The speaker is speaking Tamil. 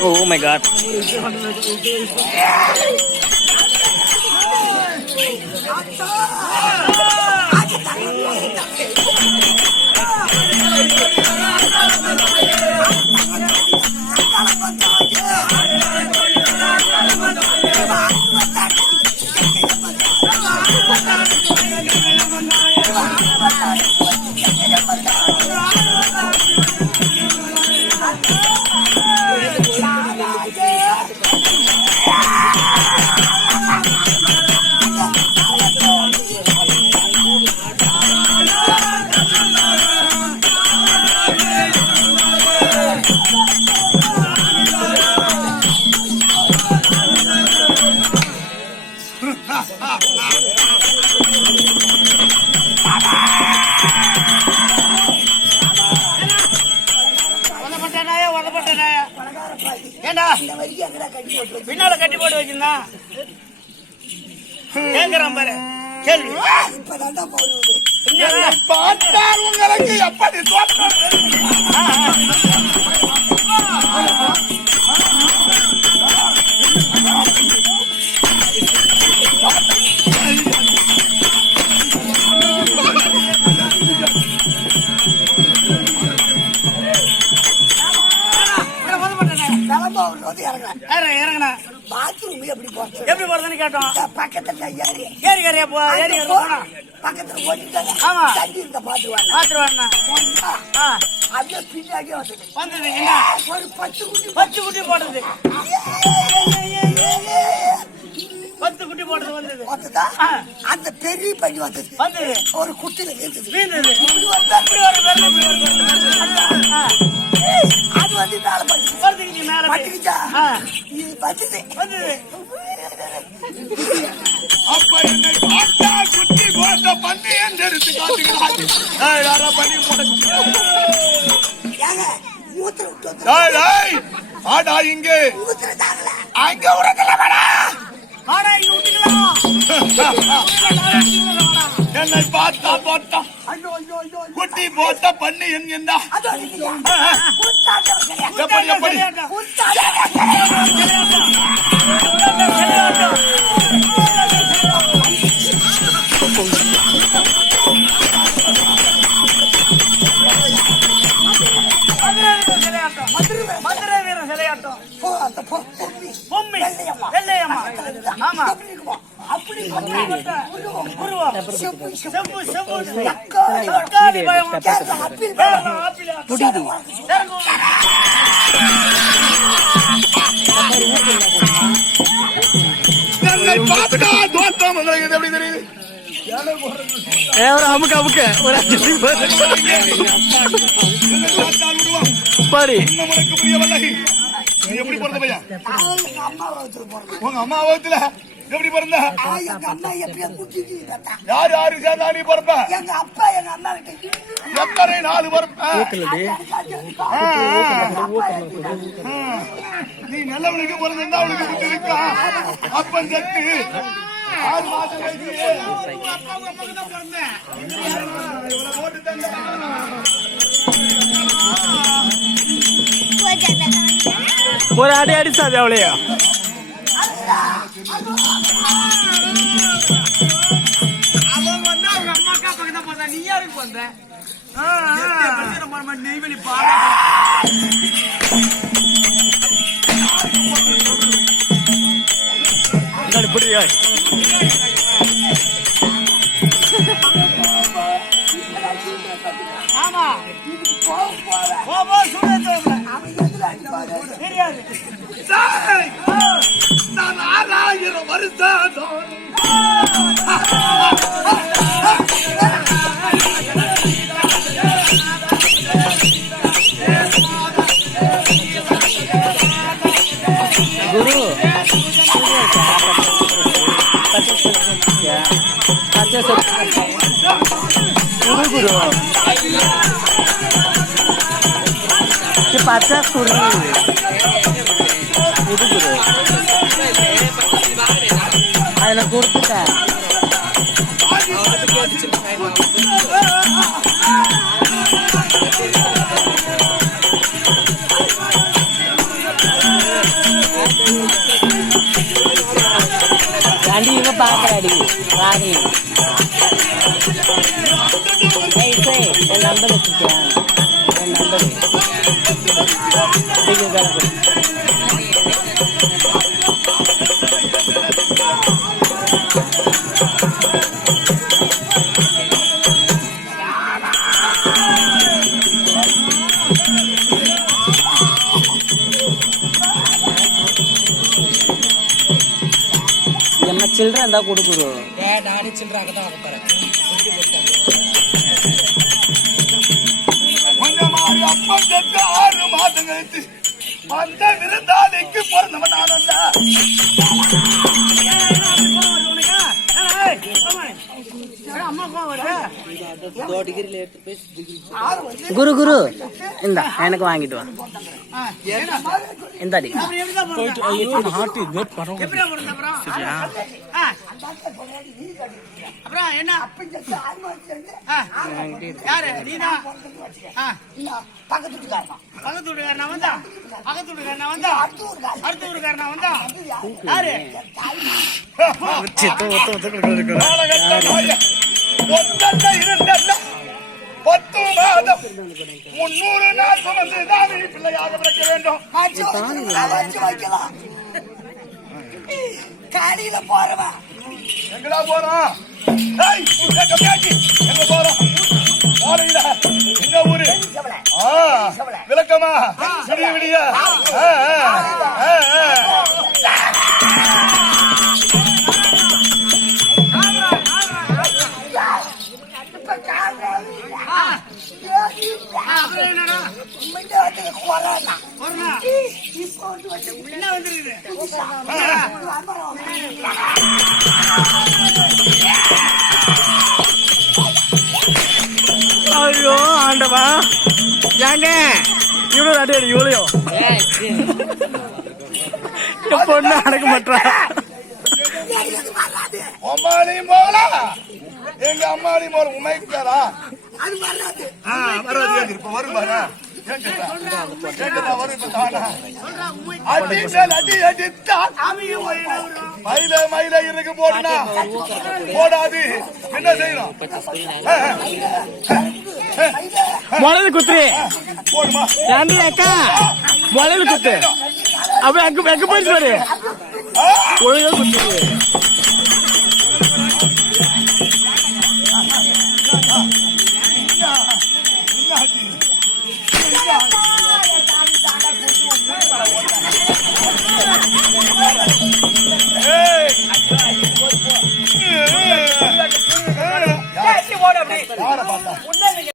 Oh my god. பின்னால கட்டி போட்டு வச்சிருந்தா கேக்குறான் பாரு கேள்வி. பார்த்தால் உங்களுக்கு எப்படி தோற்றம்? பாத்ரூம் எப்படி போறதுன்னு கேட்டோம். பக்கத்துல ஏரி போனா பக்கத்துல ஓட்டிட்டாங்க. ஆமா பாத்துருவாங்க. அப்படியே பின்னாடியே வந்தது ஒரு 10 குட்டி போடுறது. 10 குட்டி போடுறது வந்தது. அந்த பெரிய பள்ளி வந்தது ஒரு குட்டில வீழ்ந்தது. அது வந்து மேல பட்டுக்கிச்சா இது வந்தது. அப்ப என்னை பார்த்தா குட்டி போட்ட பண்ணி என்று எடுத்து காட்டுகிறார். பண்ணி ஆடா இங்கே அங்க உரத்துல வேணா என்னை பார்த்தா போட்டா குட்டி போட்ட பண்ணி என்கின்றா. எப்படி எப்படி மதுரை வீரன் சிலையாட்டம். வெள்ளையம்மா. ஆமா அப்படி எப்படி தெரியுது? அமுக்க அமுக்க ஒரு பாடி எப்படி பிறந்த பையன்? உங்க அம்மா வகுத்துல எப்படி பிறந்த? யாரு யாருக்கு சேர்ந்தா நீ பிறப்ப? எங்க அப்பா எங்க அம்மா எத்தனை 4 பிறப்ப? நீ நல்லவனுக்கு பிறந்திருந்தா அவனுக்கு புத்தி இருக்கா? அப்பன் சத்து 6 மாசம் ஒரு அடி அடிச்சாது அவளையா? அவன் வந்து அவங்க அம்மா அக்கா பக்கத்துல போறா. நீ யாருக்கு பண்ற? நெய்வேலி பாரு புரியா? ஆமா தெரியாது. நான் 6000 வருஷம் गुरु गुरु पाचा गुरु गुरु ఆయన గుర్తుతా பாக்குறாடி வாங்கி என் நம்பர் வச்சுக்கேன் என் நம்பர் என்ன சில்லற இருந்தா கொடுக்குறோம் நானே சில்லற அங்கதான் வைப்பேன் கொஞ்சம் மாறி அப்பா செத்து 6 மாதம் கழிச்சு அந்த விருந்தாளிக்கு பிறந்தவன் நான் குரு குரு இந்த எனக்கு வாங்கிட்டு வா இந்தாடி அப்புறம் என்ன யாரு நீதான் பக்கத்து வீட்டுக்காரனா வந்தா அடுத்த ஊருக்காரனா வந்தா யாரு இருந்தல்ல 10 மாதம் 300 நாள் சுமந்து தான் பிள்ளையாக பிறக்க வேண்டும். காலையில போறவா எங்கடா போறோம்? எங்க போறோம்? காலையில எங்க ஊரு? விளக்கமா விடிய விடிய ஐயோ ஆண்டவா ஏங்க இவ்வளவு அடி அடி இவ்வளையோ பொண்ணு அடக்க மாட்டா அம்மாளையும் போல எங்க அம்மாளையும் போல உமைக்காரா அது வராது வராது இப்ப வரும் பாரு அடி அடித்தான் மயில இருக்கு போடுனா போடாது என்ன செய்யணும்? முளையில குத்துரு போடுமா ஏண்டி அக்கா முளையில குத்து அப்ப எங்க போயிட்டு பாரு ஒழுங்கா குத்துரு யார பார்த்தா